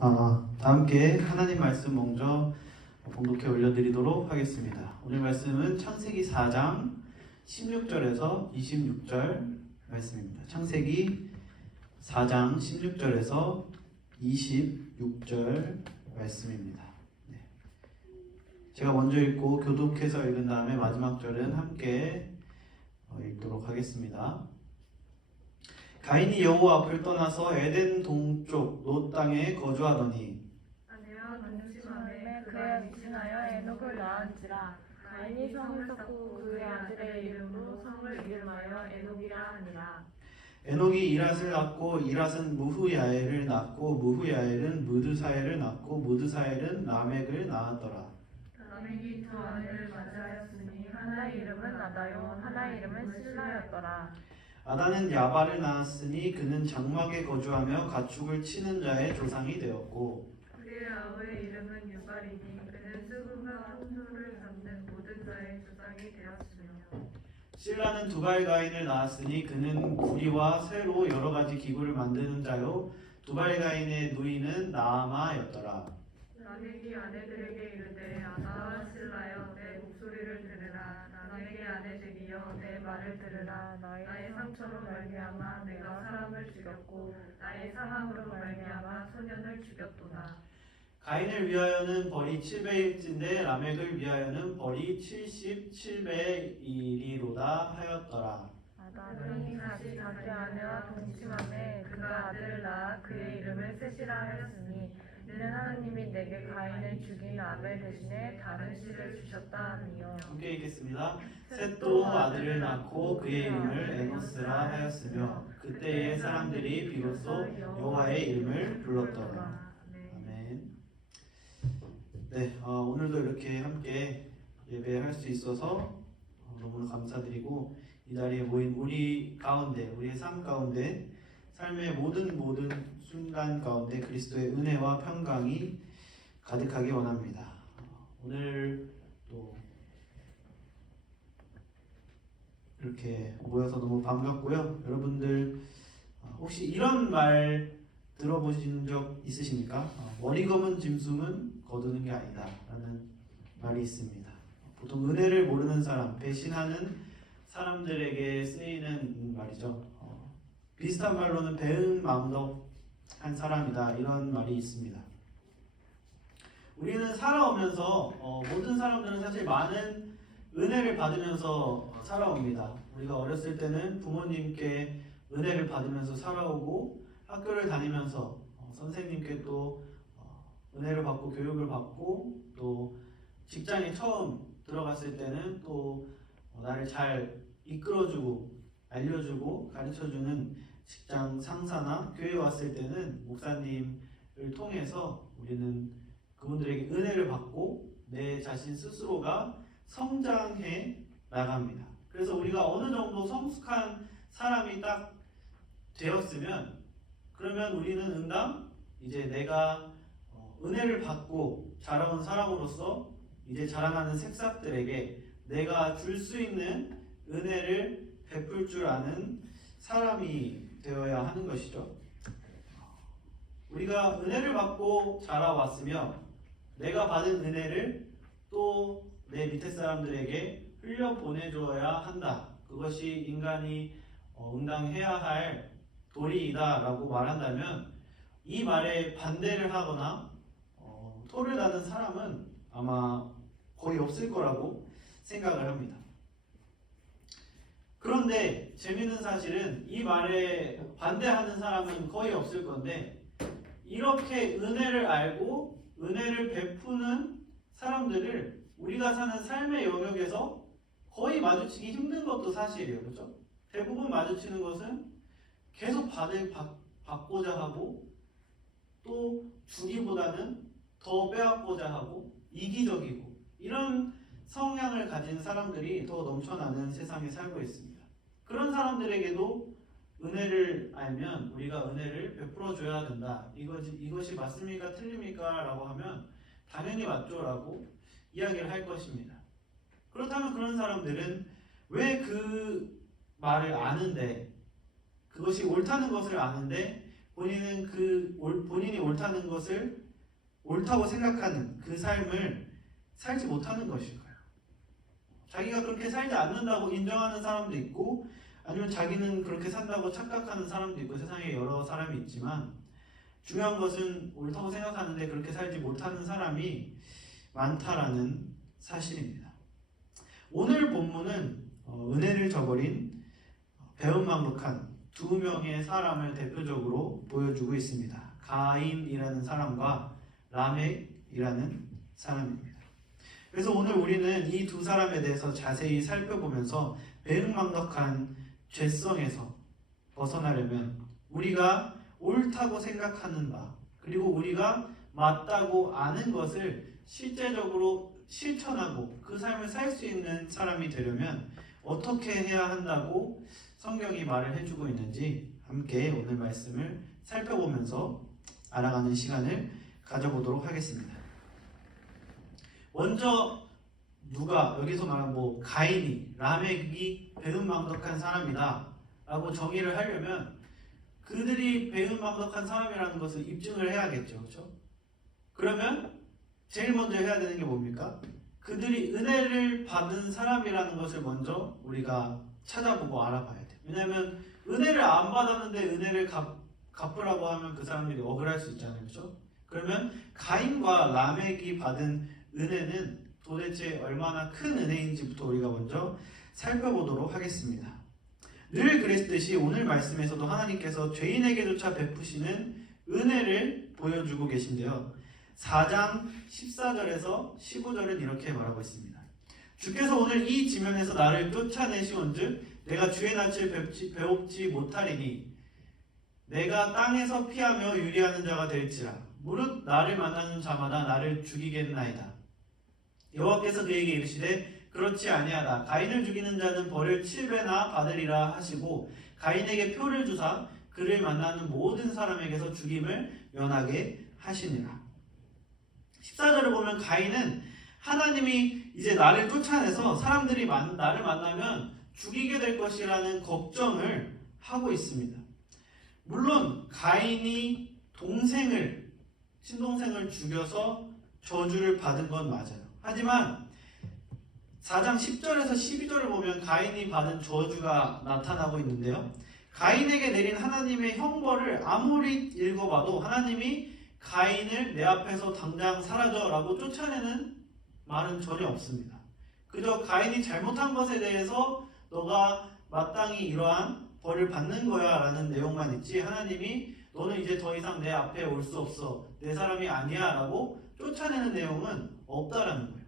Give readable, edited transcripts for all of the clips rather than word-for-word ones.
다 함께 하나님 말씀 먼저 봉독해 올려드리도록 하겠습니다. 오늘 말씀은 창세기 4장 16절에서 26절 말씀입니다. 창세기 4장 16절에서 26절 말씀입니다. 제가 먼저 읽고 교독해서 읽은 다음에 마지막 절은 함께 읽도록 하겠습니다. 가인이 여호와 앞을 떠나서 에덴 동쪽 롯 땅에 거주하더니 아내와 동침함에 그가 미친하여 에녹을 낳은지라. 가인이 성을 쌓고 그의 아들의 이름으로 성을 이름하여 에녹이라 하니라. 에녹이 이랏을 낳고 이랏은 무후야엘을 낳고 무후야엘은 무드사엘을 낳고 무드사엘은 라멕을 낳았더라. 라멕이 두 아내를 맞이하였으니 하나의 이름은 아다요 하나의 이름은 실라였더라. 아다는 야발을 낳았으니 그는 장막에 거주하며 가축을 치는 자의 조상이 되었고 그의 아우의 이름은 유발이니 그는 수금과 홍수를 잡는 모든 자의 조상이 되었으며. 실라는 두발가인을 낳았으니 그는 구리와 쇠로 여러 가지 기구를 만드는 자요 두발가인의 누이는 나아마였더라. 라멕이 아내들에게 이르되 아다와 실라여 내 목소리를 들으라. 라멕의 아내들이여 내 말을 들으라. 나의 상처로 말미암아 내가 사람을 죽였고 나의 사망으로 말미암아 소년을 죽였도다. 가인을 위하여는 벌이 700일인데 라멕을 위하여는 벌이 77배이리로다 하였더라. 아담이 다시 자기 아내와 동침함에 그가 아들을 낳아 그의 이름을 셋이라 하였으니 이는 하나님이 내게 가인을 죽인 아벨 대신에 다른 씨를 주셨다 함이요. 함께 읽겠습니다. 셋도 아들을 낳고 그의 이름을 에노스라 하였으며 그때의 사람들이 비로소 여호와의 이름을 불렀더라. 아멘. 네, 오늘도 이렇게 함께 예배할 수 있어서 너무나 감사드리고 이 자리에 모인 우리 가운데, 우리의 삶 가운데, 삶의 모든 순간 가운데 그리스도의 은혜와 평강이 가득하기 원합니다. 오늘 또 이렇게 모여서 너무 반갑고요. 여러분들 혹시 이런 말 들어보신 적 있으십니까? 머리 검은 짐승은 거두는 게 아니다 라는 말이 있습니다. 보통 은혜를 모르는 사람, 배신하는 사람들에게 쓰이는 말이죠. 비슷한 말로는 배은망덕한 사람이다 이런 말이 있습니다. 우리는 살아오면서 모든 사람들은 사실 많은 은혜를 받으면서 살아옵니다. 우리가 어렸을 때는 부모님께 은혜를 받으면서 살아오고 학교를 다니면서 선생님께 또 은혜를 받고 교육을 받고 또 직장에 처음 들어갔을 때는 또 나를 잘 이끌어주고 알려주고 가르쳐주는 직장 상사나 교회에 왔을 때는 목사님을 통해서 우리는 그분들에게 은혜를 받고 내 자신 스스로가 성장해 나갑니다. 그래서 우리가 어느 정도 성숙한 사람이 딱 되었으면 그러면 우리는 응당 이제 내가 은혜를 받고 자라온 사람으로서 이제 자라나는 새싹들에게 내가 줄 수 있는 은혜를 베풀 줄 아는 사람이 되어야 하는 것이죠. 우리가 은혜를 받고 자라왔으며 내가 받은 은혜를 또 내 밑에 사람들에게 흘려보내줘야 한다. 그것이 인간이 응당해야 할 도리이다 라고 말한다면 이 말에 반대를 하거나 토를 다는 사람은 아마 거의 없을 거라고 생각을 합니다. 그런데 재미있는 사실은 이 말에 반대하는 사람은 거의 없을 건데 이렇게 은혜를 알고 은혜를 베푸는 사람들을 우리가 사는 삶의 영역에서 거의 마주치기 힘든 것도 사실이에요. 그렇죠? 대부분 마주치는 것은 계속 받고자 하고 또 주기보다는 더 빼앗고자 하고 이기적이고 이런 성향을 가진 사람들이 더 넘쳐나는 세상에 살고 있습니다. 그런 사람들에게도 은혜를 알면 우리가 은혜를 베풀어 줘야 된다. 이것이 맞습니까? 틀립니까? 라고 하면 당연히 맞죠 라고 이야기를 할 것입니다. 그렇다면 그런 사람들은 왜 그 말을 아는데 그것이 옳다는 것을 아는데 본인은 본인이 옳다는 것을 옳다고 생각하는 그 삶을 살지 못하는 것일까요? 자기가 그렇게 살지 않는다고 인정하는 사람도 있고, 아니면 자기는 그렇게 산다고 착각하는 사람도 있고, 세상에 여러 사람이 있지만 중요한 것은 옳다고 생각하는데 그렇게 살지 못하는 사람이 많다라는 사실입니다. 오늘 본문은 은혜를 저버린 배은망덕한 두 명의 사람을 대표적으로 보여주고 있습니다. 가인이라는 사람과 라멕이라는 사람입니다. 그래서 오늘 우리는 이 두 사람에 대해서 자세히 살펴보면서 배은망덕한 죄성에서 벗어나려면 우리가 옳다고 생각하는 바, 그리고 우리가 맞다고 아는 것을 실제적으로 실천하고 그 삶을 살 수 있는 사람이 되려면 어떻게 해야 한다고 성경이 말을 해주고 있는지 함께 오늘 말씀을 살펴보면서 알아가는 시간을 가져보도록 하겠습니다. 먼저 누가 여기서 말하는 가인이 라멕이 배은망덕한 사람이다 라고 정의를 하려면 그들이 배은망덕한 사람이라는 것을 입증을 해야겠죠. 그렇죠? 그러면 제일 먼저 해야 되는 게 뭡니까? 그들이 은혜를 받은 사람이라는 것을 먼저 우리가 찾아보고 알아봐야 돼요. 왜냐하면 은혜를 안 받았는데 은혜를 갚으라고 하면 그 사람들이 억울할 수 있잖아요. 그렇죠? 그러면 가인과 라멕이 받은 은혜는 도대체 얼마나 큰 은혜인지부터 우리가 먼저 살펴보도록 하겠습니다. 늘 그랬듯이 오늘 말씀에서도 하나님께서 죄인에게조차 베푸시는 은혜를 보여주고 계신데요. 4장 14절에서 15절은 이렇게 말하고 있습니다. 주께서 오늘 이 지면에서 나를 쫓아내시온즉 내가 주의 낯을 배웁지 못하리니 내가 땅에서 피하며 유리하는 자가 될지라 무릇 나를 만나는 자마다 나를 죽이겠나이다. 여호와께서 그에게 이르시되 그렇지 아니하다. 가인을 죽이는 자는 벌을 7배나 받으리라 하시고 가인에게 표를 주사 그를 만나는 모든 사람에게서 죽임을 면하게 하시니라. 14절을 보면 가인은 하나님이 이제 나를 쫓아내서 사람들이 나를 만나면 죽이게 될 것이라는 걱정을 하고 있습니다. 물론 가인이 친동생을 죽여서 저주를 받은 건 맞아요. 하지만 4장 10절에서 12절을 보면 가인이 받은 저주가 나타나고 있는데요. 가인에게 내린 하나님의 형벌을 아무리 읽어봐도 하나님이 가인을 내 앞에서 당장 사라져라고 쫓아내는 말은 전혀 없습니다. 그저 가인이 잘못한 것에 대해서 너가 마땅히 이러한 벌을 받는 거야 라는 내용만 있지 하나님이 너는 이제 더 이상 내 앞에 올 수 없어, 내 사람이 아니야 라고 쫓아내는 내용은 없다라는 거예요.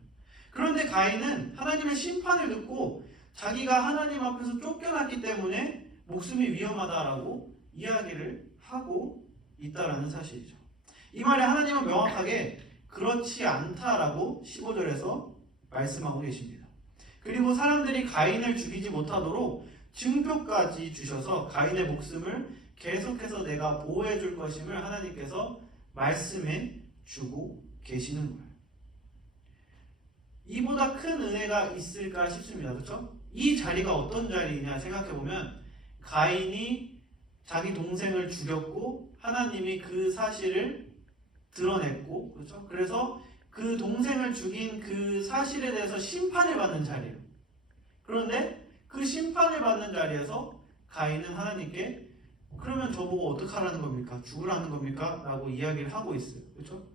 그런데 가인은 하나님의 심판을 듣고 자기가 하나님 앞에서 쫓겨났기 때문에 목숨이 위험하다라고 이야기를 하고 있다라는 사실이죠. 이 말에 하나님은 명확하게 그렇지 않다라고 15절에서 말씀하고 계십니다. 그리고 사람들이 가인을 죽이지 못하도록 증표까지 주셔서 가인의 목숨을 계속해서 내가 보호해 줄 것임을 하나님께서 말씀해 주고 계시는 거예요. 이보다 큰 은혜가 있을까 싶습니다. 그렇죠? 이 자리가 어떤 자리냐 생각해보면 가인이 자기 동생을 죽였고 하나님이 그 사실을 드러냈고, 그렇죠? 그래서 그 동생을 죽인 그 사실에 대해서 심판을 받는 자리예요. 그런데 그 심판을 받는 자리에서 가인은 하나님께 그러면 저보고 어떡하라는 겁니까? 죽으라는 겁니까? 라고 이야기를 하고 있어요. 그렇죠?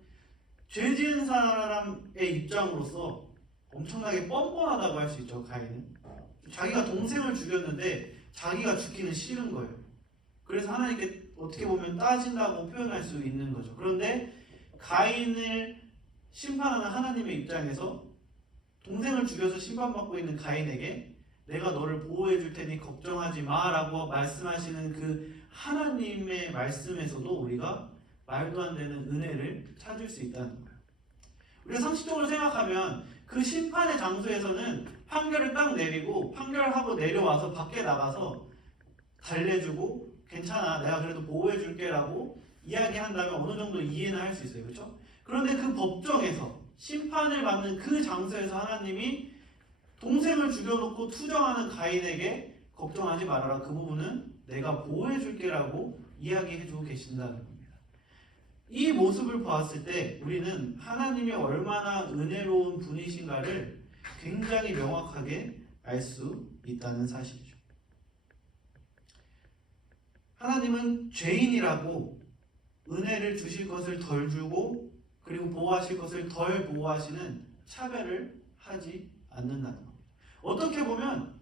죄 지은 사람의 입장으로서 엄청나게 뻔뻔하다고 할 수 있죠. 가인은 자기가 동생을 죽였는데 자기가 죽기는 싫은 거예요. 그래서 하나님께 어떻게 보면 따진다고 표현할 수 있는 거죠. 그런데 가인을 심판하는 하나님의 입장에서 동생을 죽여서 심판받고 있는 가인에게 내가 너를 보호해 줄 테니 걱정하지 마 라고 말씀하시는 그 하나님의 말씀에서도 우리가 말도 안 되는 은혜를 찾을 수 있다는 거예요. 우리가 상식적으로 생각하면 그 심판의 장소에서는 판결을 딱 내리고 판결하고 내려와서 밖에 나가서 달래주고 괜찮아 내가 그래도 보호해 줄게 라고 이야기한다면 어느 정도 이해는 할 수 있어요. 그렇죠? 그런데 그 법정에서 심판을 받는 그 장소에서 하나님이 동생을 죽여놓고 투정하는 가인에게 걱정하지 말아라. 그 부분은 내가 보호해 줄게 라고 이야기해주고 계신다는 겁니다. 이 모습을 보았을 때 우리는 하나님이 얼마나 은혜로운 분이신가를 굉장히 명확하게 알 수 있다는 사실이죠. 하나님은 죄인이라고 은혜를 주실 것을 덜 주고 그리고 보호하실 것을 덜 보호하시는 차별을 하지 않는다는 겁니다. 어떻게 보면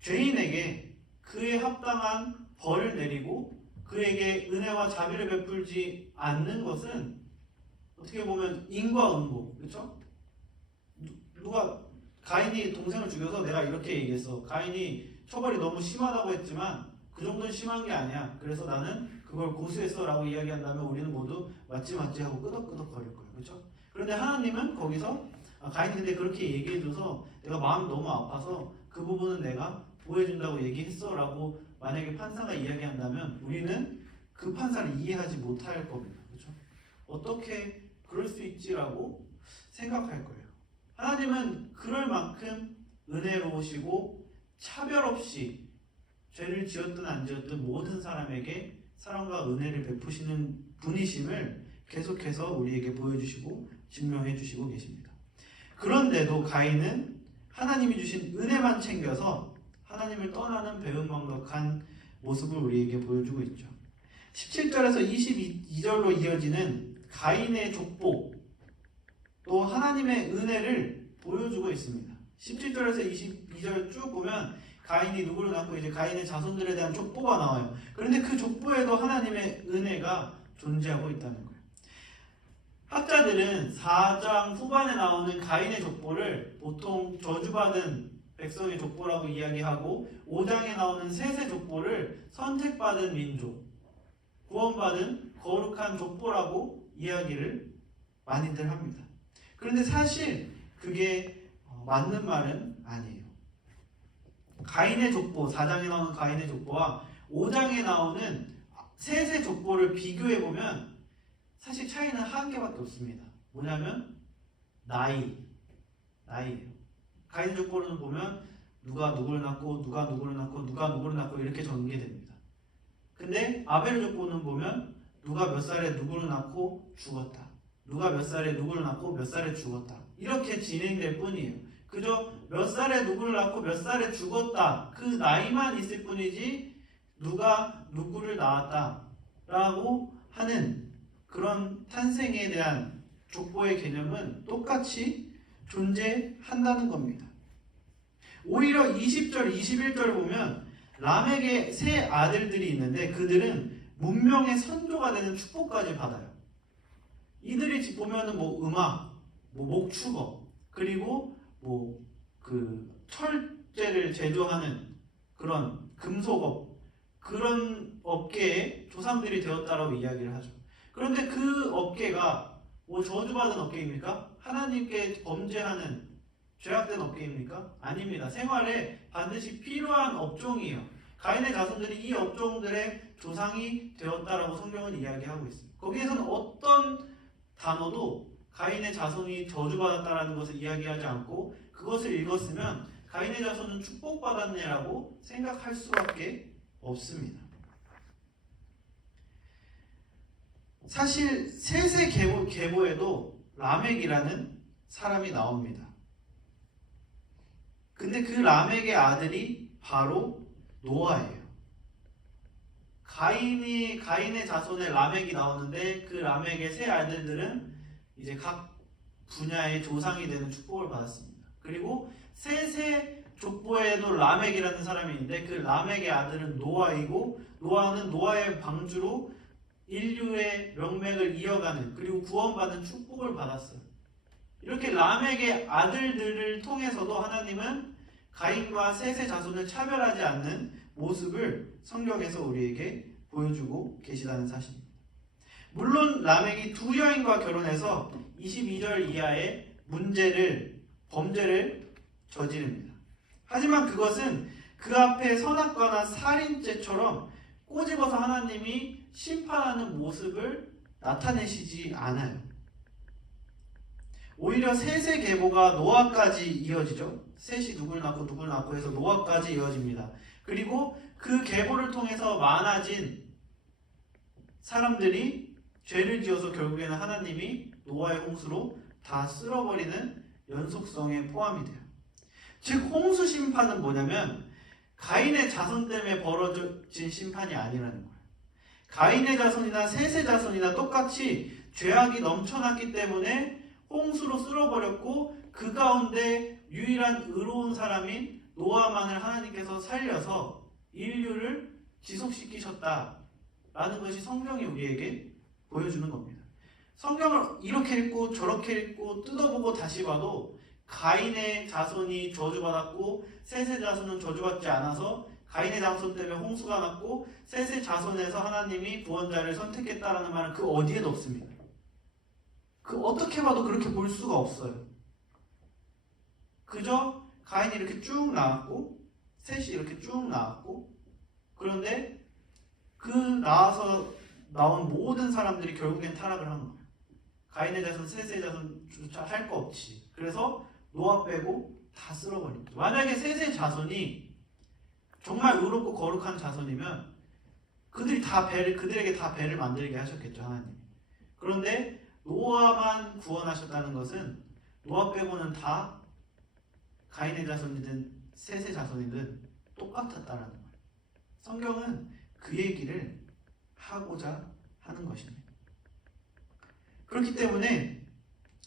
죄인에게 그에 합당한 벌을 내리고 그에게 은혜와 자비를 베풀지 않는 것은 어떻게 보면 인과응보, 그렇죠? 누가 가인이 동생을 죽여서 내가 이렇게 얘기했어. 가인이 처벌이 너무 심하다고 했지만 그 정도는 심한 게 아니야. 그래서 나는 그걸 고수했어라고 이야기한다면 우리는 모두 맞지 하고 끄덕끄덕 거릴 거예요, 그렇죠? 그런데 하나님은 거기서 가인이 근데 그렇게 얘기해줘서 내가 마음이 너무 아파서 그 부분은 내가 보호해준다고 얘기했어라고 만약에 판사가 이야기한다면 우리는 그 판사를 이해하지 못할 겁니다, 그렇죠? 어떻게 그럴 수 있지라고 생각할 거예요. 하나님은 그럴 만큼 은혜로우시고 차별 없이 죄를 지었든 안 지었든 모든 사람에게 사랑과 은혜를 베푸시는 분이심을 계속해서 우리에게 보여주시고 증명해 주시고 계십니다. 그런데도 가인은 하나님이 주신 은혜만 챙겨서 하나님을 떠나는 배은망덕한 모습을 우리에게 보여주고 있죠. 17절에서 22절로 이어지는 가인의 족보 또 하나님의 은혜를 보여주고 있습니다. 17절에서 22절 쭉 보면 가인이 누구를 낳고 이제 가인의 자손들에 대한 족보가 나와요. 그런데 그 족보에도 하나님의 은혜가 존재하고 있다는 거예요. 학자들은 4장 후반에 나오는 가인의 족보를 보통 저주받은 백성의 족보라고 이야기하고 5장에 나오는 셋의 족보를 선택받은 민족, 구원받은 거룩한 족보라고 이야기를 많이들 합니다. 그런데 사실 그게 맞는 말은 아니에요. 가인의 족보, 4장에 나오는 가인의 족보와 5장에 나오는 셋의 족보를 비교해보면 사실 차이는 한 개밖에 없습니다. 뭐냐면 나이예요. 가인의 족보를 보면 누가 누구를 낳고 누가 누구를 낳고 누가 누구를 낳고 이렇게 전개됩니다. 근데 아벨의 족보는 보면 누가 몇 살에 누구를 낳고 죽었다. 누가 몇 살에 누구를 낳고 몇 살에 죽었다. 이렇게 진행될 뿐이에요. 그저 몇 살에 누구를 낳고 몇 살에 죽었다. 그 나이만 있을 뿐이지 누가 누구를 낳았다라고 하는 그런 탄생에 대한 족보의 개념은 똑같이 존재한다는 겁니다. 오히려 20절, 21절을 보면 람에게 세 아들들이 있는데 그들은 문명의 선조가 되는 축복까지 받아요. 이들이 보면은 음악, 목축업, 그리고 그 철제를 제조하는 그런 금속업, 그런 업계에 조상들이 되었다라고 이야기를 하죠. 그런데 그 업계가 저주받은 업계입니까? 하나님께 범죄하는 죄악된 업계입니까? 아닙니다. 생활에 반드시 필요한 업종이에요. 가인의 자손들이 이 업종들의 조상이 되었다라고 성경은 이야기하고 있습니다. 거기에서는 어떤 단어도 가인의 자손이 저주받았다라는 것을 이야기하지 않고 그것을 읽었으면 가인의 자손은 축복받았네라고 생각할 수밖에 없습니다. 사실 셋의 계보에도 라멕이라는 사람이 나옵니다. 근데 그 라멕의 아들이 바로 노아예요. 가인의 자손에 라멕이 나오는데 그 라멕의 세 아들들은 이제 각 분야의 조상이 되는 축복을 받았습니다. 그리고 셋의 족보에도 라멕이라는 사람이 있는데 그 라멕의 아들은 노아이고 노아는 노아의 방주로 인류의 명맥을 이어가는 그리고 구원받은 축복을 받았어요. 이렇게 라멕의 아들들을 통해서도 하나님은 가인과 셋의 자손을 차별하지 않는 모습을 성경에서 우리에게 보여주고 계시다는 사실입니다. 물론 라멕이 두 여인과 결혼해서 22절 이하의 범죄를 저지릅니다. 하지만 그것은 그 앞에 선악과나 살인죄처럼 꼬집어서 하나님이 심판하는 모습을 나타내시지 않아요. 오히려 셋의 계보가 노아까지 이어지죠. 셋이 누굴 낳고 해서 노아까지 이어집니다. 그리고 그 계보를 통해서 많아진 사람들이 죄를 지어서 결국에는 하나님이 노아의 홍수로 다 쓸어버리는 연속성에 포함이 돼요. 즉 홍수 심판은 뭐냐면 가인의 자손 때문에 벌어진 심판이 아니라는 거예요. 가인의 자손이나 셋의 자손이나 똑같이 죄악이 넘쳐났기 때문에 홍수로 쓸어버렸고 그 가운데 유일한 의로운 사람인 노아만을 하나님께서 살려서 인류를 지속시키셨다라는 것이 성경이 우리에게 보여주는 겁니다. 성경을 이렇게 읽고 저렇게 읽고 뜯어보고 다시 봐도 가인의 자손이 저주받았고 셋의 자손은 저주받지 않아서 가인의 자손 때문에 홍수가 났고 셋의 자손에서 하나님이 구원자를 선택했다라는 말은 그 어디에도 없습니다. 그 어떻게 봐도 그렇게 볼 수가 없어요. 그저 가인이 이렇게 쭉 나왔고 셋이 이렇게 쭉 나왔고 그런데 그 나와서 나온 모든 사람들이 결국엔 타락을 한 거예요. 가인의 자손, 셋의 자손조차 할 거 없이. 그래서 노아 빼고 다 쓸어버린 거죠. 만약에 셋의 자손이 정말 의롭고 거룩한 자손이면 그들에게 다 배를 만들게 하셨겠죠, 하나님. 그런데 노아만 구원하셨다는 것은 노아 빼고는 다 가인의 자손이든 셋의 자손이든 똑같았다라는 거예요. 성경은 그 얘기를 하고자 하는 것입니다. 그렇기 때문에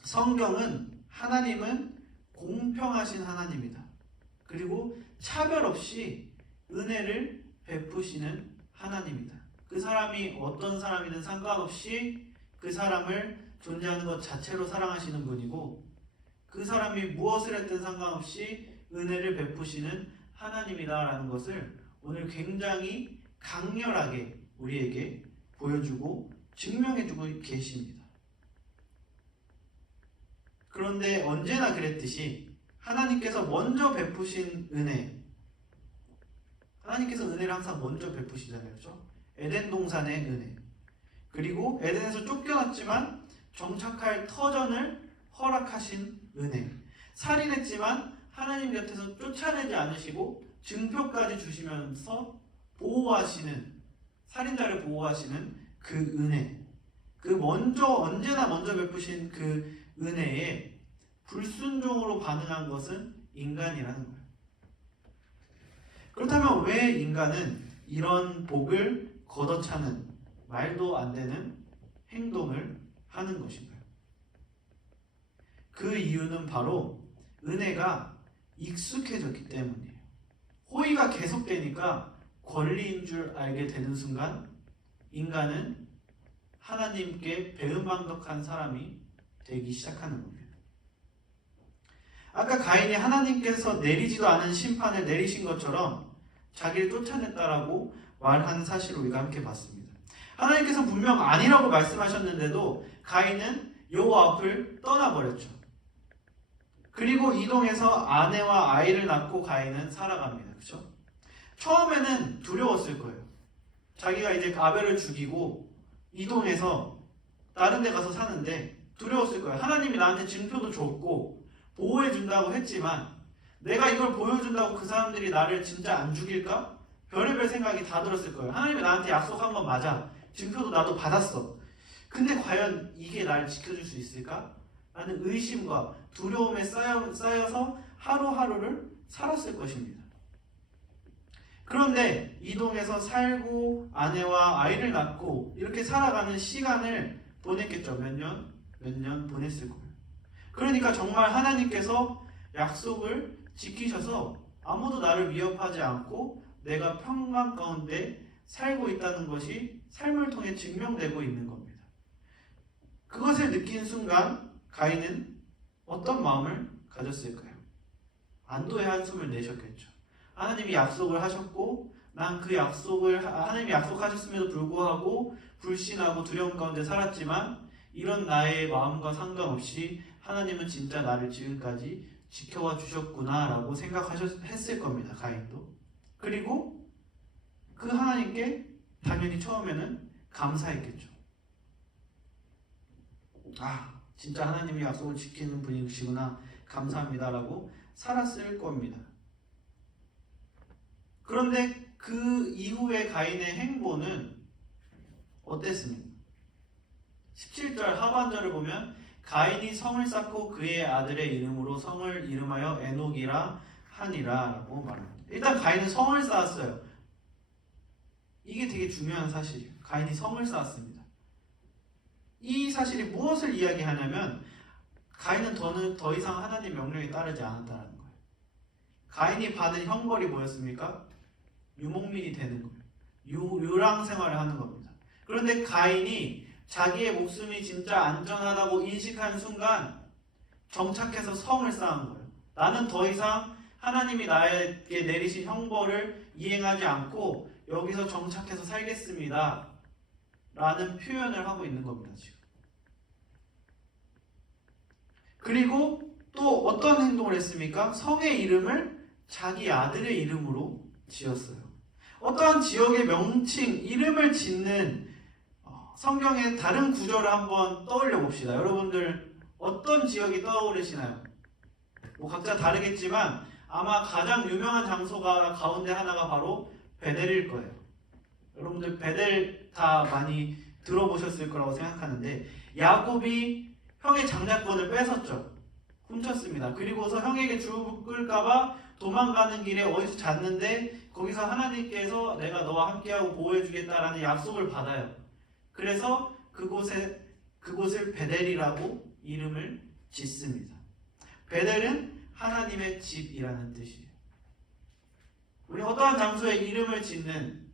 성경은 하나님은 공평하신 하나님이다. 그리고 차별 없이 은혜를 베푸시는 하나님이다. 그 사람이 어떤 사람이든 상관없이 그 사람을 존재하는 것 자체로 사랑하시는 분이고 그 사람이 무엇을 했든 상관없이 은혜를 베푸시는 하나님이다라는 것을 오늘 굉장히 강렬하게 우리에게 보여주고 증명해주고 계십니다. 그런데 언제나 그랬듯이 하나님께서 먼저 베푸신 은혜, 하나님께서 은혜를 항상 먼저 베푸시잖아요. 그렇죠? 에덴 동산의 은혜, 그리고 에덴에서 쫓겨났지만 정착할 터전을 허락하신 은혜, 살인했지만 하나님 곁에서 쫓아내지 않으시고 증표까지 주시면서 보호하시는, 살인자를 보호하시는 그 은혜, 그 언제나 먼저 베푸신 그 은혜에 불순종으로 반응한 것은 인간이라는 거예요. 그렇다면 왜 인간은 이런 복을 걷어차는 말도 안 되는 행동을 하는 것인가요? 그 이유는 바로 은혜가 익숙해졌기 때문이에요. 호의가 계속되니까 권리인 줄 알게 되는 순간 인간은 하나님께 배은망덕한 사람이 되기 시작하는 겁니다. 아까 가인이 하나님께서 내리지도 않은 심판을 내리신 것처럼 자기를 쫓아냈다라고 말하는 사실을 우리가 함께 봤습니다. 하나님께서 분명 아니라고 말씀하셨는데도 가인은 여호와 앞을 떠나버렸죠. 그리고 이동해서 아내와 아이를 낳고 가인은 살아갑니다. 그렇죠? 처음에는 두려웠을 거예요. 자기가 이제 아벨을 죽이고 이동해서 다른 데 가서 사는데 두려웠을 거예요. 하나님이 나한테 증표도 줬고 보호해준다고 했지만 내가 이걸 보여준다고 그 사람들이 나를 진짜 안 죽일까? 별의별 생각이 다 들었을 거예요. 하나님이 나한테 약속한 건 맞아. 증표도 나도 받았어. 근데 과연 이게 날 지켜줄 수 있을까? 라는 의심과 두려움에 쌓여서 하루하루를 살았을 것입니다. 그런데 이동해서 살고 아내와 아이를 낳고 이렇게 살아가는 시간을 보냈겠죠. 몇 년 보냈을 거예요. 그러니까 정말 하나님께서 약속을 지키셔서 아무도 나를 위협하지 않고 내가 평강 가운데 살고 있다는 것이 삶을 통해 증명되고 있는 겁니다. 그것을 느낀 순간 가인은 어떤 마음을 가졌을까요? 안도의 한숨을 내셨겠죠. 하나님이 약속을 하셨고 난 그 약속을 하나님이 약속하셨음에도 불구하고 불신하고 두려움 가운데 살았지만 이런 나의 마음과 상관없이 하나님은 진짜 나를 지금까지 지켜와 주셨구나 라고 생각했을 겁니다. 가인도. 그리고 그 하나님께 당연히 처음에는 감사했겠죠. 진짜 하나님이 약속을 지키는 분이시구나, 감사합니다 라고 살았을 겁니다. 그런데 그 이후의 가인의 행보는 어땠습니까? 17절 하반절을 보면 가인이 성을 쌓고 그의 아들의 이름으로 성을 이름하여 에녹이라 하니라 라고 말합니다. 일단 가인은 성을 쌓았어요. 이게 되게 중요한 사실이에요. 가인이 성을 쌓았습니다. 이 사실이 무엇을 이야기하냐면 가인은 더 이상 하나님 명령에 따르지 않았다는 거예요. 가인이 받은 형벌이 뭐였습니까? 유목민이 되는 거예요. 유랑 생활을 하는 겁니다. 그런데 가인이 자기의 목숨이 진짜 안전하다고 인식한 순간 정착해서 성을 쌓은 거예요. 나는 더 이상 하나님이 나에게 내리신 형벌을 이행하지 않고 여기서 정착해서 살겠습니다. 라는 표현을 하고 있는 겁니다, 지금. 그리고 또 어떤 행동을 했습니까? 성의 이름을 자기 아들의 이름으로 지었어요. 어떠한 지역의 명칭, 이름을 짓는 성경의 다른 구절을 한번 떠올려 봅시다. 여러분들 어떤 지역이 떠오르시나요? 뭐 각자 다르겠지만 아마 가장 유명한 장소가 가운데 하나가 바로 베델일 거예요. 여러분들 베델 다 많이 들어보셨을 거라고 생각하는데 야곱이 형의 장자권을 뺏었죠. 훔쳤습니다. 그리고서 형에게 죽을까봐 도망가는 길에 어디서 잤는데 거기서 하나님께서 내가 너와 함께하고 보호해주겠다라는 약속을 받아요. 그래서 그곳을 베델이라고 이름을 짓습니다. 베델은 하나님의 집이라는 뜻이에요. 우리 어떠한 장소에 이름을 짓는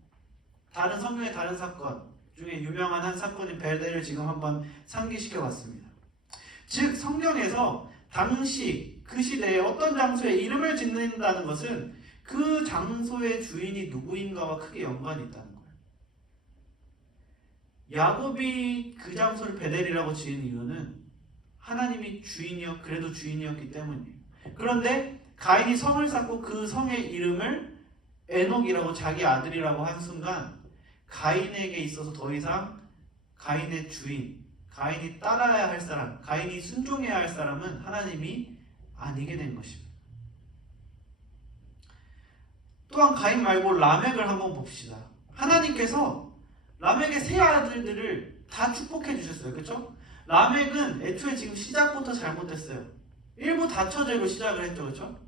다른 성경의 다른 사건 중에 유명한 한 사건인 베델을 지금 한번 상기시켜 봤습니다. 즉 성경에서 당시 그 시대에 어떤 장소에 이름을 짓는다는 것은 그 장소의 주인이 누구인가와 크게 연관이 있다는 거예요. 야곱이 그 장소를 베델이라고 지은 이유는 하나님이 그래도 주인이었기 때문이에요. 그런데 가인이 성을 쌓고 그 성의 이름을 에녹이라고 자기 아들이라고 한 순간 가인에게 있어서 더 이상 가인의 주인, 가인이 따라야 할 사람, 가인이 순종해야 할 사람은 하나님이 아니게 된 것입니다. 또한 가인 말고 라멕을 한번 봅시다. 하나님께서 라멕의 세 아들들을 다 축복해 주셨어요. 그렇죠? 라멕은 애초에 지금 시작부터 잘못했어요. 일부 다처제로 시작을 했죠. 그렇죠?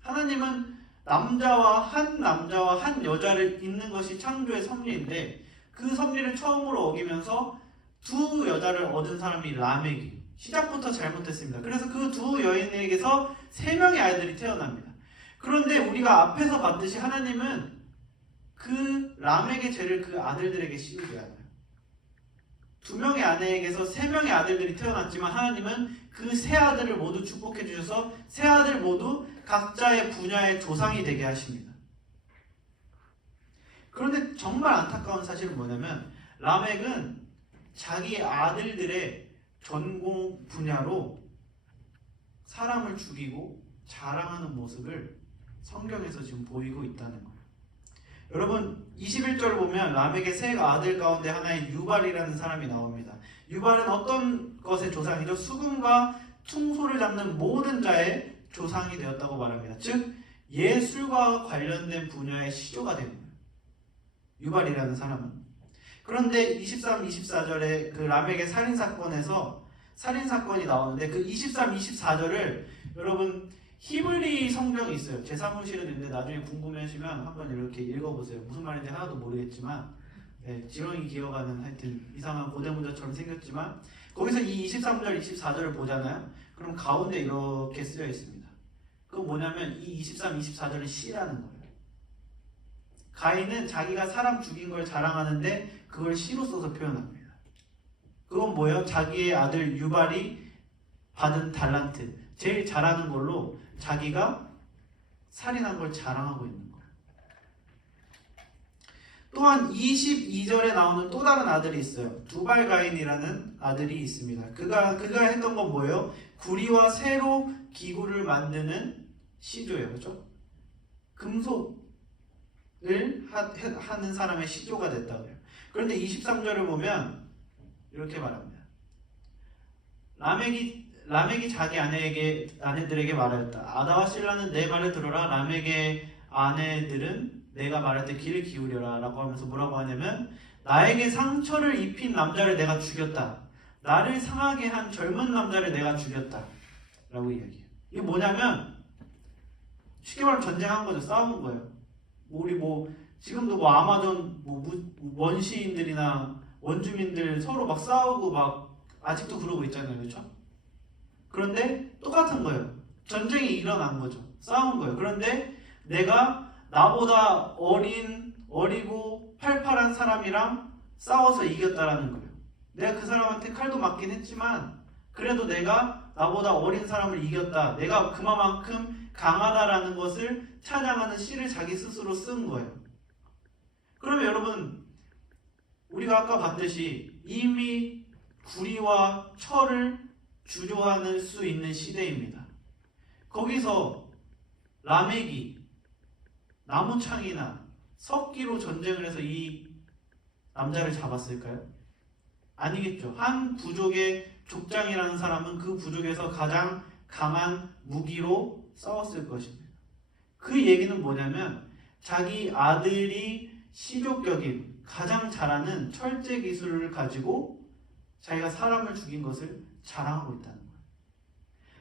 하나님은 남자와 한 여자를 잇는 것이 창조의 섭리인데 그 섭리를 처음으로 어기면서 두 여자를 얻은 사람이 라멕이 시작부터 잘못했습니다. 그래서 그 두 여인에게서 세 명의 아이들이 태어납니다. 그런데 우리가 앞에서 봤듯이 하나님은 그 라멕의 죄를 그 아들들에게 씌우지 않아요. 두 명의 아내에게서 세 명의 아들들이 태어났지만 하나님은 그 세 아들을 모두 축복해 주셔서 세 아들 모두 각자의 분야의 조상이 되게 하십니다. 그런데 정말 안타까운 사실은 뭐냐면 라멕은 자기 아들들의 전공 분야로 사람을 죽이고 자랑하는 모습을 성경에서 지금 보이고 있다는 거예요. 여러분 21절을 보면 라멕의 세 아들 가운데 하나인 유발이라는 사람이 나옵니다. 유발은 어떤 것의 조상이죠? 수금과 퉁소를 잡는 모든 자의 조상이 되었다고 말합니다. 즉 예술과 관련된 분야의 시조가 된 거예요. 유발이라는 사람은. 그런데 23, 24절에 그 라멕의 살인사건에서 살인사건이 나오는데 그 23, 24절을 여러분 히브리 성경이 있어요. 제 사무실은 있는데 나중에 궁금해하시면 한번 이렇게 읽어보세요. 무슨 말인지 하나도 모르겠지만 지렁이 기어가는 하여튼 이상한 고대문자처럼 생겼지만 거기서 이 23절, 24절을 보잖아요. 그럼 가운데 이렇게 쓰여 있습니다. 그건 뭐냐면 이 23, 24절은 시라는 거예요. 가인은 자기가 사람 죽인 걸 자랑하는데 그걸 시로 써서 표현합니다. 그건 뭐예요? 자기의 아들 유발이 받은 달란트, 제일 잘하는 걸로 자기가 살인한 걸 자랑하고 있는 거예요. 또한 22절에 나오는 또 다른 아들이 있어요. 두발가인이라는 아들이 있습니다. 그가 했던 건 뭐예요? 구리와 쇠로 기구를 만드는 시조예요. 그렇죠? 금속을 하는 사람의 시조가 됐다고 해요. 그런데 23절을 보면 이렇게 말합니다. 라멕이 자기 아내들에게 말하였다. 아다와 실라는 내 말을 들어라. 라멕의 아내들은 내가 말할 때 귀를 기울여라 라고 하면서 뭐라고 하냐면 나에게 상처를 입힌 남자를 내가 죽였다. 나를 상하게 한 젊은 남자를 내가 죽였다. 라고 이야기해요. 이게 뭐냐면 쉽게 말하면 전쟁한 거죠. 싸운 거예요. 우리 지금도 아마존 원시인들이나 원주민들 서로 막 싸우고 막 아직도 그러고 있잖아요. 그렇죠? 그런데 똑같은 거예요. 전쟁이 일어난 거죠. 싸운 거예요. 그런데 내가 나보다 어리고 팔팔한 사람이랑 싸워서 이겼다라는 거예요. 내가 그 사람한테 칼도 맞긴 했지만 그래도 내가 나보다 어린 사람을 이겼다. 내가 그만큼 강하다라는 것을 찬양하는 시를 자기 스스로 쓴 거예요. 그러면 여러분, 우리가 아까 봤듯이 이미 구리와 철을 주조할 수 있는 시대입니다. 거기서 라멕이 나무창이나 석기로 전쟁을 해서 이 남자를 잡았을까요? 아니겠죠. 한 부족의 족장이라는 사람은 그 부족에서 가장 강한 무기로 싸웠을 것입니다. 그 얘기는 뭐냐면 자기 아들이 시족격인 가장 잘하는 철제 기술을 가지고 자기가 사람을 죽인 것을 자랑하고 있다는 거예요.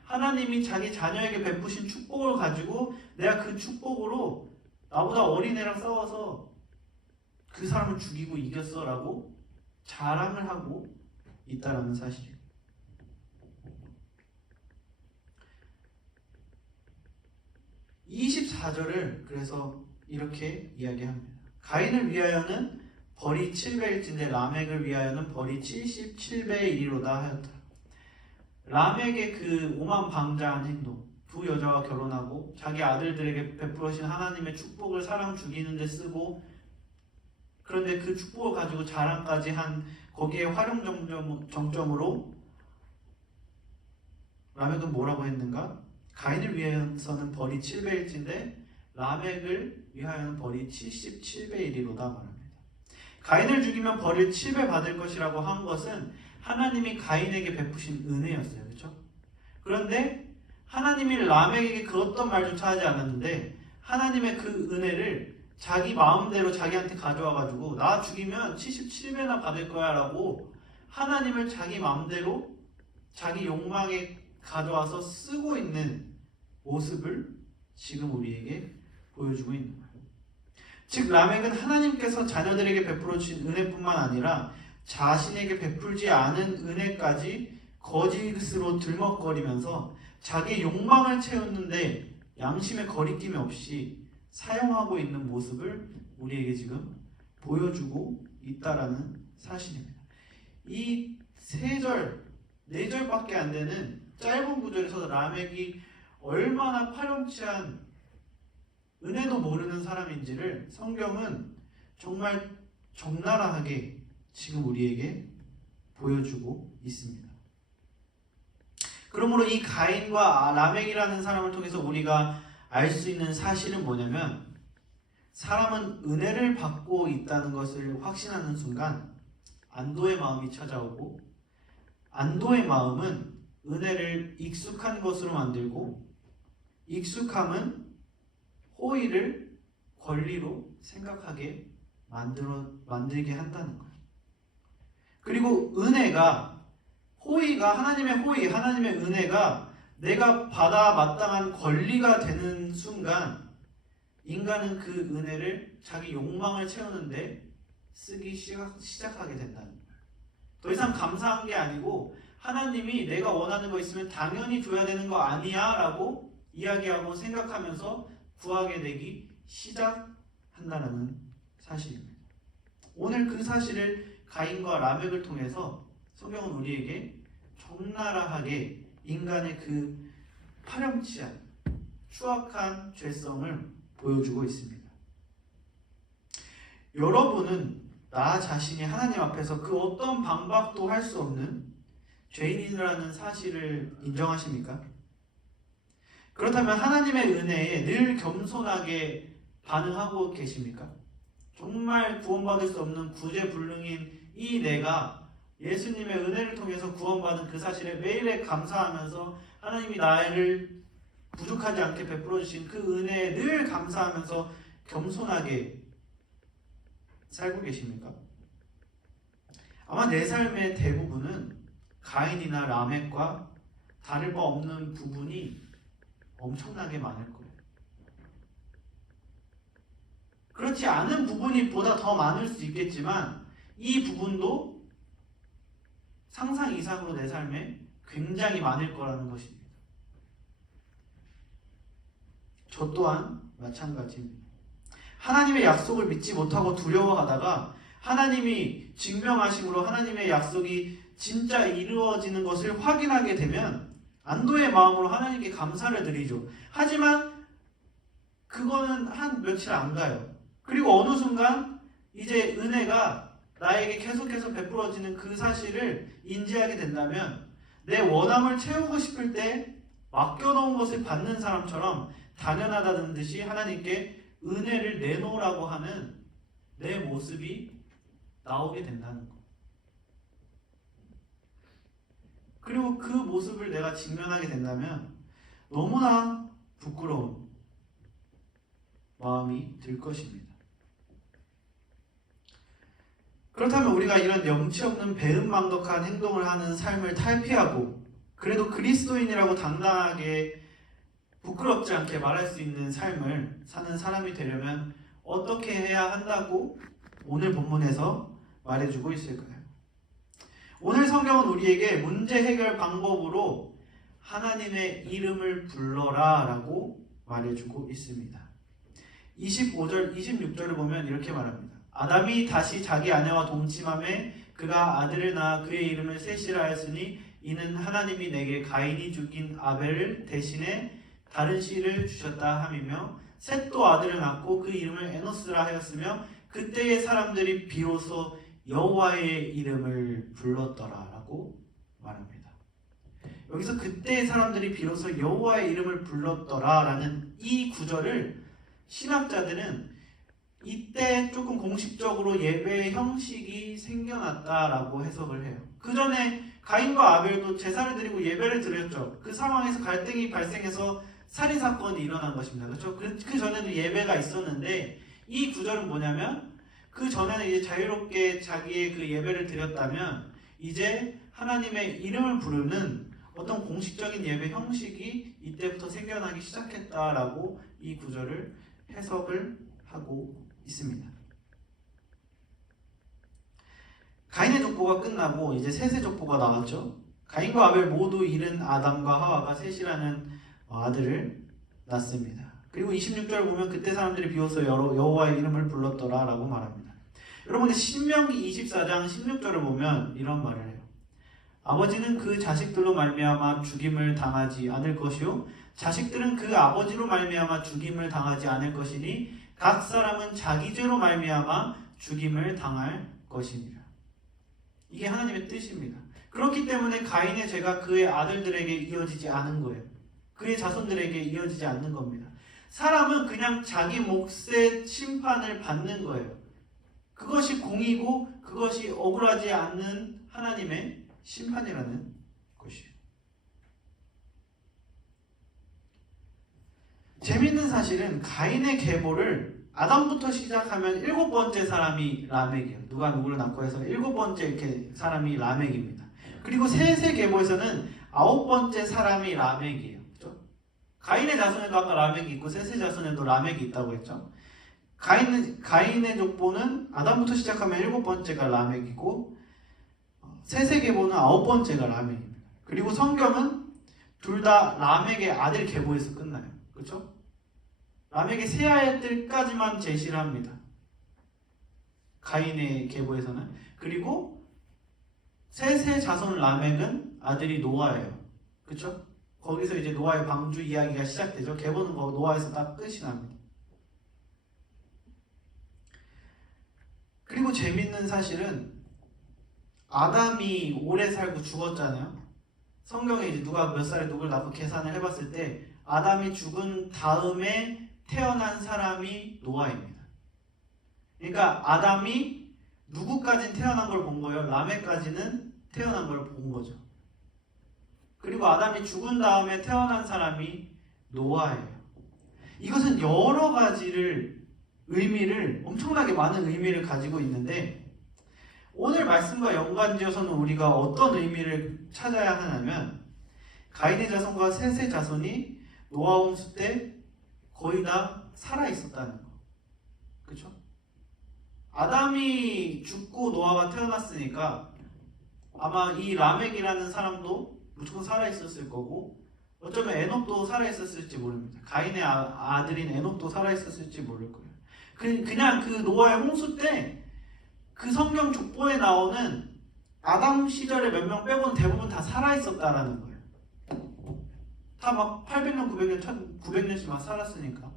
하나님이 자기 자녀에게 베푸신 축복을 가지고 내가 그 축복으로 나보다 어린애랑 싸워서 그 사람을 죽이고 이겼어 라고 자랑을 하고 있다는 사실이에요. (24절을) 그래서 이렇게 이야기합니다. 가인을 위하여는 벌이 7배일진데 라멕을 위하여는 벌이 77배의 일이로다 하였다. 라멕의 그 오만방자한 행동, 두 여자와 결혼하고 자기 아들들에게 베풀으신 하나님의 축복을 사람 죽이는 데 쓰고, 그런데 그 축복을 가지고 자랑까지 한 거기에 활용 정점으로 라멕은 뭐라고 했는가? 가인을 위해서는 벌이 7배일진데 라멕을 위하여는 벌이 77배의 일이로다 말합니다. 가인을 죽이면 벌을 7배 받을 것이라고 한 것은 하나님이 가인에게 베푸신 은혜였어요. 그렇죠? 그런데 하나님이 라멕에게 그 어떤 말조차 하지 않았는데 하나님의 그 은혜를 자기 마음대로 자기한테 가져와가지고 나 죽이면 77배나 받을 거야 라고 하나님을 자기 마음대로 자기 욕망에 가져와서 쓰고 있는 모습을 지금 우리에게 보여주고 있는 거예요. 즉 라멕은 하나님께서 자녀들에게 베풀어 주신 은혜뿐만 아니라 자신에게 베풀지 않은 은혜까지 거짓으로 들먹거리면서 자기 욕망을 채웠는데 양심의 거리낌이 없이 사용하고 있는 모습을 우리에게 지금 보여주고 있다라는 사실입니다. 이 3절, 4절밖에 안 되는 짧은 구절에서 라멕이 얼마나 파렴치한 은혜도 모르는 사람인지를 성경은 정말 적나라하게 지금 우리에게 보여주고 있습니다. 그러므로 이 가인과 라멕이라는 사람을 통해서 우리가 알 수 있는 사실은 뭐냐면 사람은 은혜를 받고 있다는 것을 확신하는 순간 안도의 마음이 찾아오고 안도의 마음은 은혜를 익숙한 것으로 만들고 익숙함은 호의를 권리로 생각하게 만들게 한다는 거예요. 그리고 호의가 하나님의 호의, 하나님의 은혜가 내가 받아 마땅한 권리가 되는 순간 인간은 그 은혜를 자기 욕망을 채우는데 쓰기 시작하게 된다는 거예요. 더 이상 감사한 게 아니고 하나님이 내가 원하는 거 있으면 당연히 줘야 되는 거 아니야 라고 이야기하고 생각하면서 구하게 되기 시작한다는 사실입니다. 오늘 그 사실을 가인과 라멕을 통해서 성경은 우리에게 적나라하게 인간의 그 파렴치한 추악한 죄성을 보여주고 있습니다. 여러분은 나 자신이 하나님 앞에서 그 어떤 방법도 할 수 없는 죄인이라는 사실을 인정하십니까? 그렇다면 하나님의 은혜에 늘 겸손하게 반응하고 계십니까? 정말 구원받을 수 없는 구제불능인 이 내가 예수님의 은혜를 통해서 구원받은 그 사실에 매일에 감사하면서 하나님이 나를 부족하지 않게 베풀어 주신 그 은혜에 늘 감사하면서 겸손하게 살고 계십니까? 아마 내 삶의 대부분은 가인이나 라멕과 다를 바 없는 부분이 엄청나게 많을 거예요. 그렇지 않은 부분이 보다 더 많을 수 있겠지만 이 부분도 상상 이상으로 내 삶에 굉장히 많을 거라는 것입니다. 저 또한 마찬가지입니다. 하나님의 약속을 믿지 못하고 두려워하다가 하나님이 증명하심으로 하나님의 약속이 진짜 이루어지는 것을 확인하게 되면 안도의 마음으로 하나님께 감사를 드리죠. 하지만 그거는 한 며칠 안 가요. 그리고 어느 순간 이제 은혜가 나에게 계속해서 베풀어지는 그 사실을 인지하게 된다면 내 원함을 채우고 싶을 때 맡겨놓은 것을 받는 사람처럼 당연하다는 듯이 하나님께 은혜를 내놓으라고 하는 내 모습이 나오게 된다는 것. 그리고 그 모습을 내가 직면하게 된다면 너무나 부끄러운 마음이 들 것입니다. 그렇다면 우리가 이런 염치 없는 배은망덕한 행동을 하는 삶을 탈피하고 그래도 그리스도인이라고 당당하게 부끄럽지 않게 말할 수 있는 삶을 사는 사람이 되려면 어떻게 해야 한다고 오늘 본문에서 말해주고 있을까요? 오늘 성경은 우리에게 문제 해결 방법으로 하나님의 이름을 불러라 라고 말해주고 있습니다. 25절, 26절을 보면 이렇게 말합니다. 아담이 다시 자기 아내와 동침함에 그가 아들을 낳아 그의 이름을 셋이라 하였으니 이는 하나님이 내게 가인이 죽인 아벨을 대신에 다른 씨를 주셨다 함이며 셋도 아들을 낳고 그 이름을 에노스라 하였으며 그때의 사람들이 비로소 여호와의 이름을 불렀더라 라고 말합니다. 여기서 그때의 사람들이 비로소 여호와의 이름을 불렀더라 라는 이 구절을 신학자들은 이때 조금 공식적으로 예배의 형식이 생겨났다라고 해석을 해요. 그 전에 가인과 아벨도 제사를 드리고 예배를 드렸죠. 그 상황에서 갈등이 발생해서 살인사건이 일어난 것입니다. 그렇죠? 그 전에도 예배가 있었는데 이 구절은 뭐냐면 그 전에는 이제 자유롭게 자기의 그 예배를 드렸다면 이제 하나님의 이름을 부르는 어떤 공식적인 예배 형식이 이때부터 생겨나기 시작했다라고 이 구절을 해석을 하고 있습니다. 가인의 족보가 끝나고 이제 셋의 족보가 나왔죠. 가인과 아벨 모두 잃은 아담과 하와가 셋이라는 아들을 낳습니다. 그리고 26절 보면 그때 사람들이 비로소 여호와의 이름을 불렀더라 라고 말합니다. 여러분들 신명기 24장 16절을 보면 이런 말을 해요. 아버지는 그 자식들로 말미암아 죽임을 당하지 않을 것이요 자식들은 그 아버지로 말미암아 죽임을 당하지 않을 것이니 각 사람은 자기 죄로 말미암아 죽임을 당할 것입니다. 이게 하나님의 뜻입니다. 그렇기 때문에 가인의 죄가 그의 아들들에게 이어지지 않은 거예요. 그의 자손들에게 이어지지 않는 겁니다. 사람은 그냥 자기 몫의 심판을 받는 거예요. 그것이 공이고 그것이 억울하지 않는 하나님의 심판이라는 것이에요. 재미있는 사실은 가인의 계보를 아담부터 시작하면 7번째 사람이 라멕이에요. 누가 누구를 낳고 해서 7번째 이렇게 사람이 라멕입니다. 그리고 셋의 계보에서는 9번째 사람이 라멕이에요. 그렇죠? 가인의 자손에도 아까 라멕이 있고 셋의 자손에도 라멕이 있다고 했죠. 가인의 족보는 아담부터 시작하면 7번째가 라멕이고 셋의 계보는 9번째가 라멕입니다. 그리고 성경은 둘 다 라멕의 아들 계보에서 끝나요. 그렇죠? 라멕의 세 아들까지만 제시를 합니다. 가인의 계보에서는. 그리고 셋의 자손 라멕은 아들이 노아예요. 그렇죠? 거기서 이제 노아의 방주 이야기가 시작되죠. 계보는 노아에서 딱 끝이 납니다. 그리고 재밌는 사실은 아담이 오래 살고 죽었잖아요. 성경에 이제 누가 몇 살에 누굴 낳고 계산을 해봤을 때 아담이 죽은 다음에 태어난 사람이 노아입니다. 그러니까 아담이 누구까지는 태어난 걸 본 거예요. 라멕까지는 태어난 걸 본 거죠. 그리고 아담이 죽은 다음에 태어난 사람이 노아예요. 이것은 여러 가지를 엄청나게 많은 의미를 가지고 있는데 오늘 말씀과 연관지어서는 우리가 어떤 의미를 찾아야 하냐면 가인의 자손과 셋의 자손이 노아 홍수 때 거의 다 살아 있었다는 거. 그렇죠? 아담이 죽고 노아가 태어났으니까 아마 이 라멕이라는 사람도 무조건 살아 있었을 거고 어쩌면 에녹도 살아 있었을지 모릅니다. 가인의 아들인 에녹도 살아 있었을지 모를 거예요. 그냥 그 노아의 홍수 때 그 성경 족보에 나오는 아담 시절에 몇 명 빼고는 대부분 다 살아 있었다라는 거예요. 다 막 800년, 900년, 1900년씩 막 살았으니까.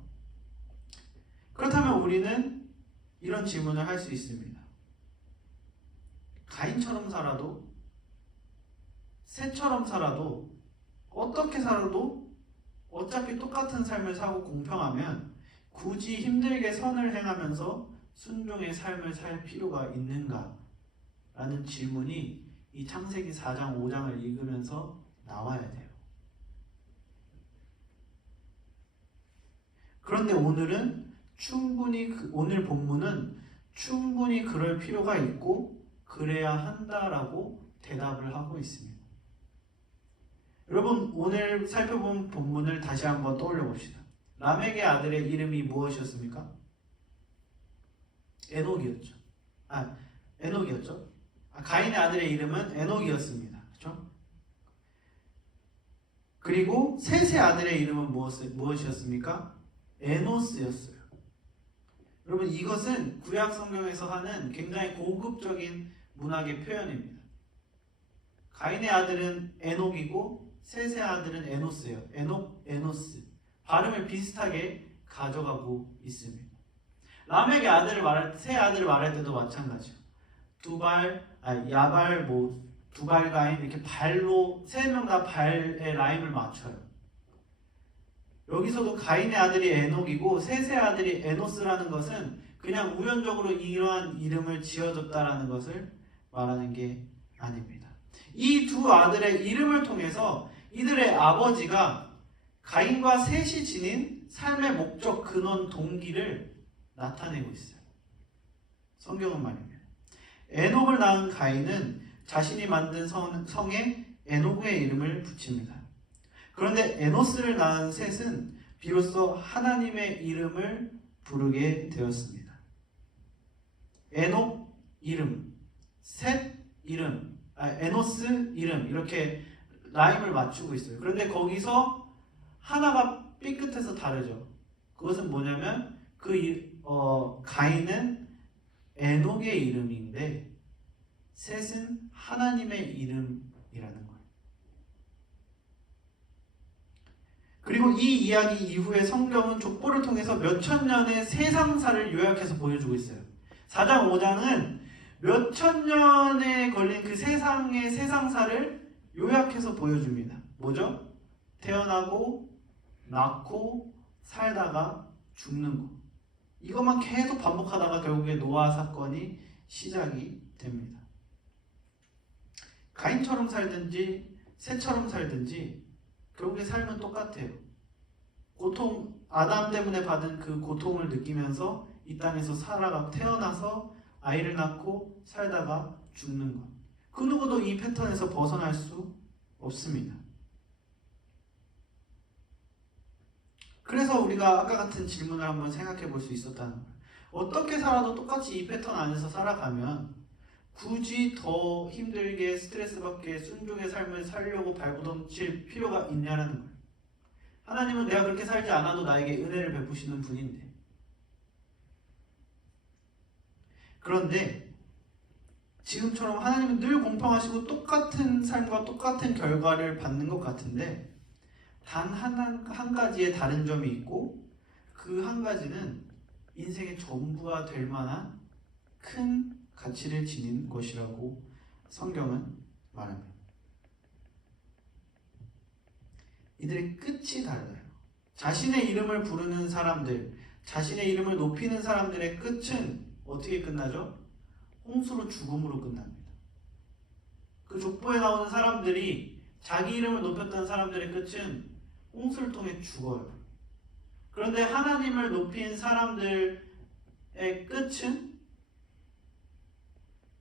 그렇다면 우리는 이런 질문을 할 수 있습니다. 가인처럼 살아도, 셋처럼 살아도, 어떻게 살아도 어차피 똑같은 삶을 사고 공평하면 굳이 힘들게 선을 행하면서 순종의 삶을 살 필요가 있는가? 라는 질문이 이 창세기 4장, 5장을 읽으면서 나와야 돼요. 그런데 오늘 본문은 충분히 그럴 필요가 있고 그래야 한다라고 대답을 하고 있습니다. 여러분, 오늘 살펴본 본문을 다시 한번 떠올려 봅시다. 라멕의 아들의 이름이 무엇이었습니까? 에녹이었죠. 가인의 아들의 이름은 에녹이었습니다. 그렇죠? 그리고 셋의 아들의 이름은 무엇이었습니까? 에노스였어요. 여러분, 이것은 구약 성경에서 하는 굉장히 고급적인 문학의 표현입니다. 가인의 아들은 에녹이고 셋의 아들은 에노스예요. 에녹, 에노스. 발음을 비슷하게 가져가고 있습니다. 라멕의 세 아들을 말할 때도 마찬가지예요. 야발, 두발 가인 이렇게 발로 세 명 다 발에 라임을 맞춰요. 여기서도 가인의 아들이 에녹이고 셋의 아들이 에노스라는 것은 그냥 우연적으로 이러한 이름을 지어줬다라는 것을 말하는 게 아닙니다. 이 두 아들의 이름을 통해서 이들의 아버지가 가인과 셋이 지닌 삶의 목적, 근원, 동기를 나타내고 있어요. 성경은 말입니다. 에녹을 낳은 가인은 자신이 만든 성에 에녹의 이름을 붙입니다. 그런데 에노스를 낳은 셋은 비로소 하나님의 이름을 부르게 되었습니다. 에녹 이름, 셋 이름, 에노스 이름 이렇게 라임을 맞추고 있어요. 그런데 거기서 하나가 삐끗해서 다르죠. 그것은 뭐냐면 가인은 에녹의 이름인데 셋은 하나님의 이름이라는 거예요. 그리고 이 이야기 이후에 성경은 족보를 통해서 몇천 년의 세상사를 요약해서 보여주고 있어요. 4장, 5장은 몇천 년에 걸린 그 세상의 세상사를 요약해서 보여줍니다. 뭐죠? 태어나고, 낳고, 살다가 죽는 것. 이것만 계속 반복하다가 결국에 노아 사건이 시작이 됩니다. 가인처럼 살든지 셋처럼 살든지 결국에 삶은 똑같아요. 아담 때문에 받은 그 고통을 느끼면서 이 땅에서 태어나서 아이를 낳고 살다가 죽는 것. 그 누구도 이 패턴에서 벗어날 수 없습니다. 그래서 우리가 아까 같은 질문을 한번 생각해 볼 수 있었다는 거예요. 어떻게 살아도 똑같이 이 패턴 안에서 살아가면 굳이 더 힘들게 스트레스 받게 순종의 삶을 살려고 발부둥칠 필요가 있냐는 거예요. 하나님은 내가 그렇게 살지 않아도 나에게 은혜를 베푸시는 분인데. 그런데 지금처럼 하나님은 늘 공평하시고 똑같은 삶과 똑같은 결과를 받는 것 같은데 단 한 가지의 다른 점이 있고 그 한 가지는 인생의 전부가 될 만한 큰 가치를 지닌 것이라고 성경은 말합니다. 이들의 끝이 달라요. 자신의 이름을 부르는 사람들, 자신의 이름을 높이는 사람들의 끝은 어떻게 끝나죠? 홍수로 죽음으로 끝납니다. 그 족보에 나오는 사람들이 자기 이름을 높였던 사람들의 끝은 홍수를 통해 죽어요. 그런데 하나님을 높인 사람들의 끝은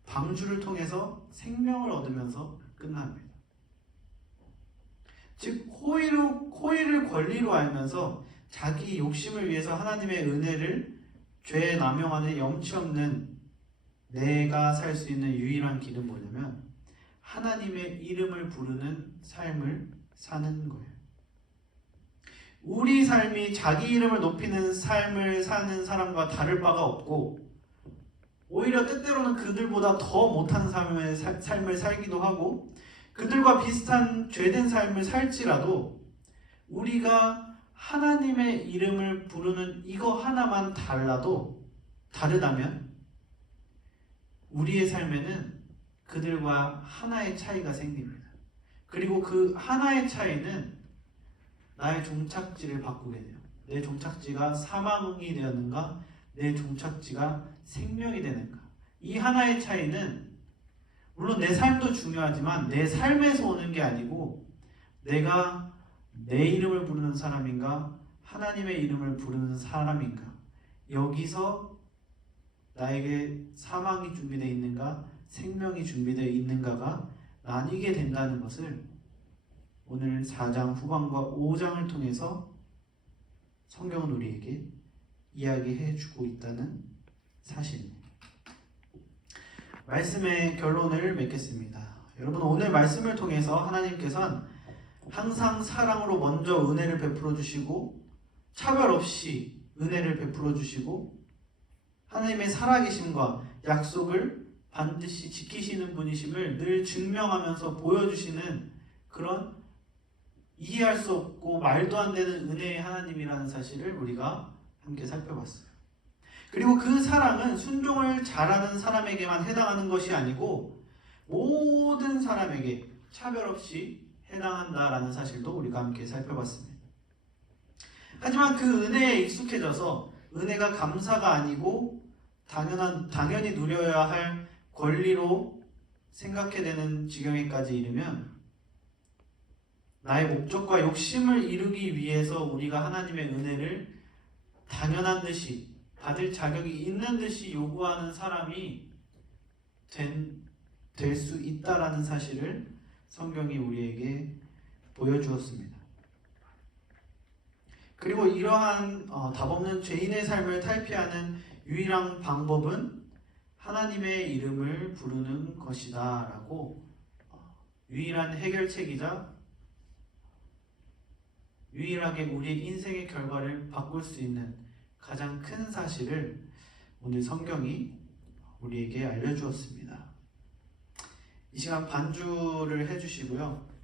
방주를 통해서 생명을 얻으면서 끝납니다. 즉 호의를 권리로 알면서 자기 욕심을 위해서 하나님의 은혜를 죄 남용하는 염치 없는 내가 살 수 있는 유일한 길은 뭐냐면 하나님의 이름을 부르는 삶을 사는 거예요. 우리 삶이 자기 이름을 높이는 삶을 사는 사람과 다를 바가 없고 오히려 때때로는 그들보다 더 못하는 삶을 살기도 하고 그들과 비슷한 죄된 삶을 살지라도 우리가 하나님의 이름을 부르는 이거 하나만 다르다면 우리의 삶에는 그들과 하나의 차이가 생깁니다. 그리고 그 하나의 차이는 나의 종착지를 바꾸게 돼요. 내 종착지가 사망이 되었는가? 내 종착지가 생명이 되는가? 이 하나의 차이는 물론 내 삶도 중요하지만 내 삶에서 오는 게 아니고 내가 내 이름을 부르는 사람인가? 하나님의 이름을 부르는 사람인가? 여기서 나에게 사망이 준비되어 있는가? 생명이 준비되어 있는가가 나뉘게 된다는 것을 오늘 4장 후반과 5장을 통해서 성경은 우리에게 이야기해 주고 있다는 사실입니다. 말씀의 결론을 맺겠습니다. 여러분, 오늘 말씀을 통해서 하나님께서는 항상 사랑으로 먼저 은혜를 베풀어 주시고 차별 없이 은혜를 베풀어 주시고 하나님의 살아계심과 약속을 반드시 지키시는 분이심을 늘 증명하면서 보여주시는 그런 이해할 수 없고 말도 안 되는 은혜의 하나님이라는 사실을 우리가 함께 살펴봤어요. 그리고 그 사랑은 순종을 잘하는 사람에게만 해당하는 것이 아니고 모든 사람에게 차별 없이 해당한다라는 사실도 우리가 함께 살펴봤습니다. 하지만 그 은혜에 익숙해져서 은혜가 감사가 아니고 당연히 누려야 할 권리로 생각해 되는 지경에까지 이르면 나의 목적과 욕심을 이루기 위해서 우리가 하나님의 은혜를 당연한 듯이 받을 자격이 있는 듯이 요구하는 사람이 될 수 있다라는 사실을 성경이 우리에게 보여주었습니다. 그리고 이러한 답없는 죄인의 삶을 탈피하는 유일한 방법은 하나님의 이름을 부르는 것이다 라고 유일한 해결책이자 유일하게 우리의 인생의 결과를 바꿀 수 있는 가장 큰 사실을 오늘 성경이 우리에게 알려주었습니다. 이 시간 반주를 해주시고요.